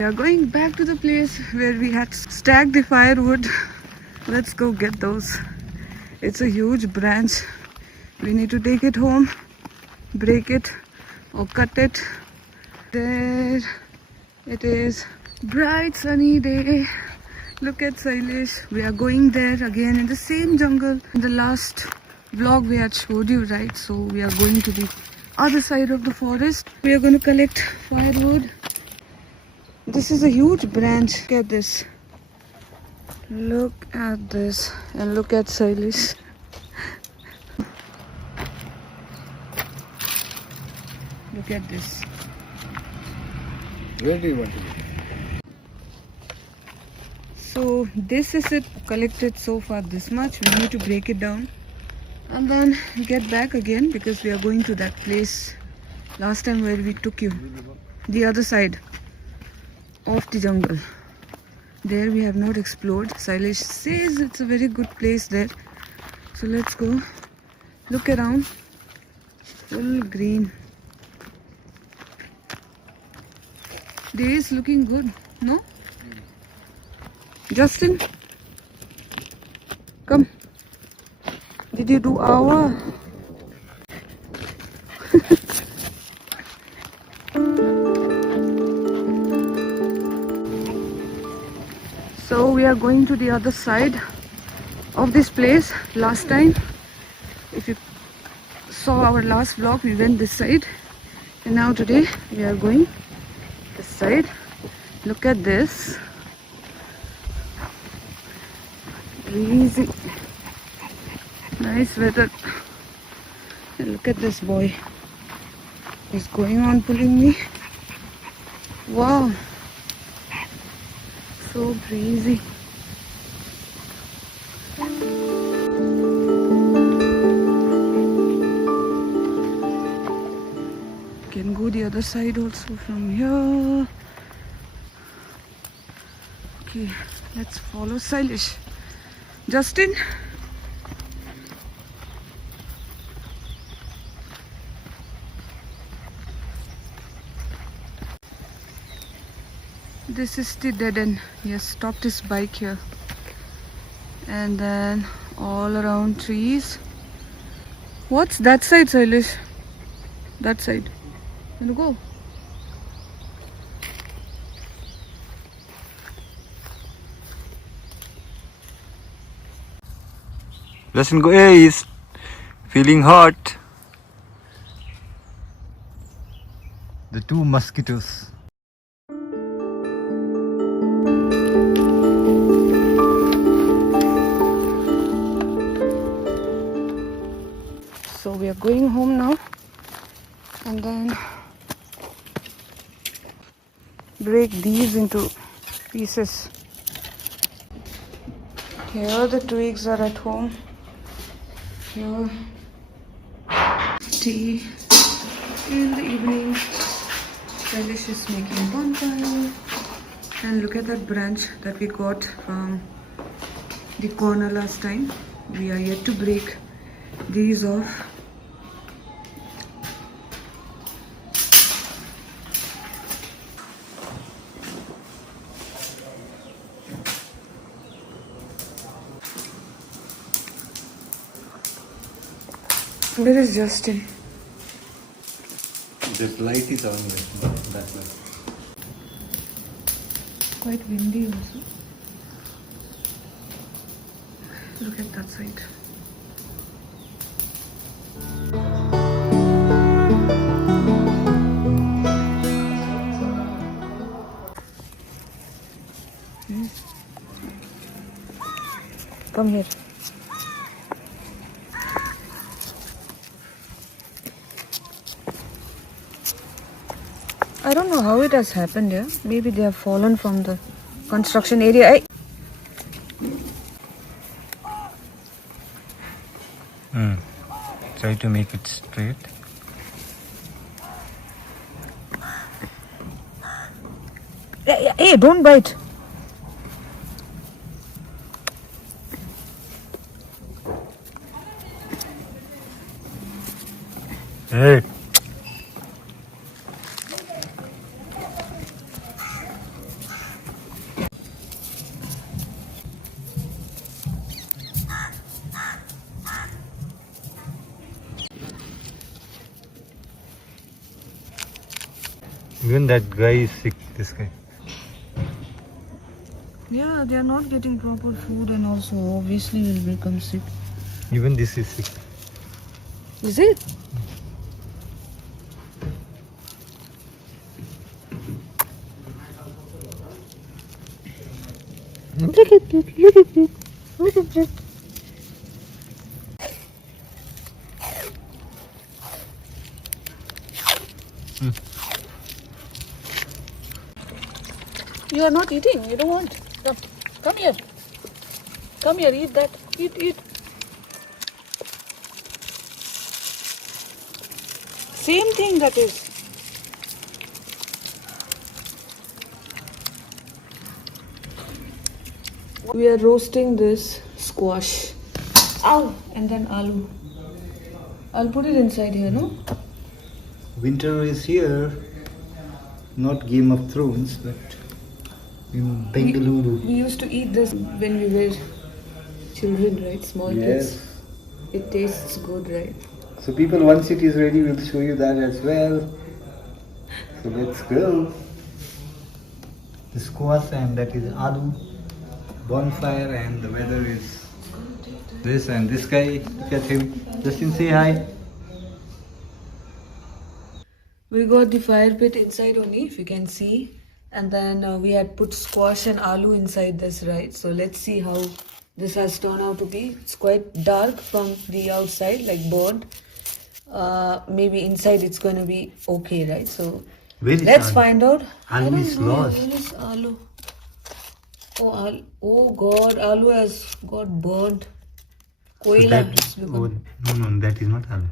We are going back to the place where we had stacked the firewood. Let's go get those. It's a huge branch. We need to take it home, break it or cut it. There it is. Bright sunny day. Look at Sailesh. We are going there again in the same jungle. In the last vlog we had showed you, right? So we are going to the other side of the forest. We are going to collect firewood. This is a huge branch. Look at this. Look at this. And look at Sailesh. Look at this. Where do you want to go? So this is it collected so far, this much. We need to break it down and then get back again because we are going to that place last time where we took you, the other side of the jungle. There we have not explored. Sailesh says it's a very good place there. So let's go. Look around. Full green. Day is looking good, no? Justin, come. Did you do our? So we are going to the other side of this place. Last time, if you saw our last vlog, we went this side, and now today we are going this side. Look at this. Easy. Nice weather. And look at this boy. He's going on pulling me. Wow. So breezy. Can go the other side also from here. Okay, let's follow Sailesh. Justin, this is the dead end. He has stopped his bike here, and then all around trees. What's that side, Sailesh? That side. Wanna go? Listen, go. Hey, he's feeling hot. The two mosquitoes. So we are going home now, and then break these into pieces. Here the twigs are at home. Here tea in the evening. Sailesh is making bonfire. And look at that branch that we got from the corner last time. We are yet to break these off. Where is Justin? This light is on here. That way. Quite windy also. Look at that side. Come here. I don't know how it has happened here. Maybe they have fallen from the construction area. Hey. Try to make it straight. Hey, don't bite. Hey. Even that guy is sick, this guy. Yeah, they are not getting proper food and also obviously will become sick. Even this is sick. Is it? Look at it, look at it, look at it. You are not eating. You don't want. Come, come here. Come here. Eat that. Eat, eat. Same thing that is. We are roasting this squash. Ow! And then aloo. I'll put it inside here, no? Winter is here. Not Game of Thrones, but in Bengaluru. We used to eat this when we were children, right? Small kids. Yes. It tastes good, right? So people, once it is ready, we'll show you that as well. So let's go. The squash and that is aloo. Bonfire and the weather is this and this guy. Look at him. Justin, say hi. We got the fire pit inside only, if you can see. And then we had put squash and aloo inside this, right? So let's see how this has turned out to be. It's quite dark from the outside, like burnt. Maybe inside it's going to be okay, right? So let's find out. Aloo is lost. Where is aloo? Oh God, aloo has got burnt. Koila has become. No, that is not aloo.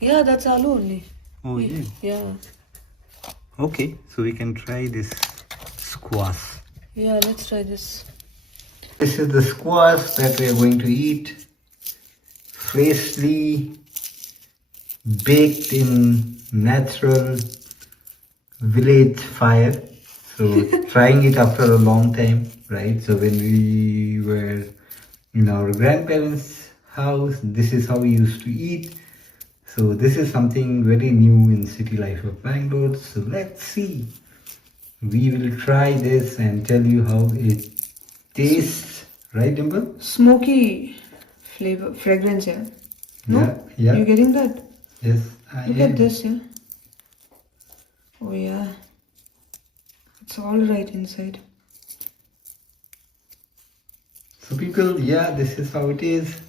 Yeah, that's aloo only. Oh, yeah. Yeah. Okay, so we can try this squash. Yeah, let's try this. This is the squash that we are going to eat. Freshly baked in natural village fire. So trying it after a long time, right? So when we were in our grandparents' house, this is how we used to eat. So this is something very new in city life of Bangalore. So let's see. We will try this and tell you how it tastes, right, Dimple? Smoky flavor, fragrance, yeah. No? Yeah. You getting that? Yes. Look at this, yeah. Oh yeah. It's all right inside. So people, yeah, this is how it is.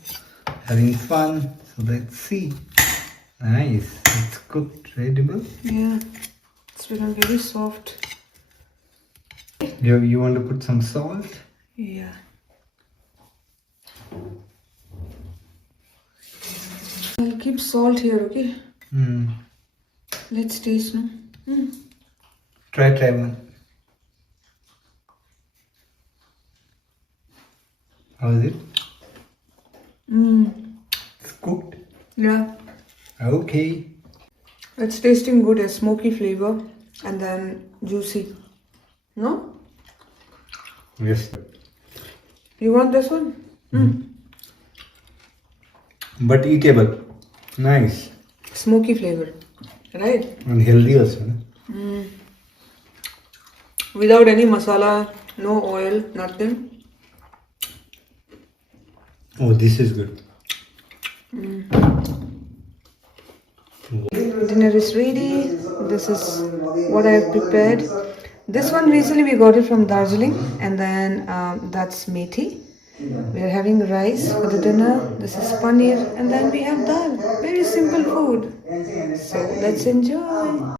Having fun. So let's see. Nice. It's cooked, right, Dimple? Yeah. It's become very soft. You want to put some salt? Yeah. I'll keep salt here, okay? Let's taste now. Try one. How is it? It's cooked. Yeah. Okay. It's tasting good, a smoky flavor and then juicy. No? Yes. You want this one? But eatable. Nice. Smoky flavor, right? And healthy also. No? Without any masala, no oil, nothing. Oh, this is good. Dinner is ready. This is what I have prepared. This one recently we got it from Darjeeling, and then that's methi. We are having rice for the dinner. This is paneer, and then we have dal. Very simple food. So let's enjoy.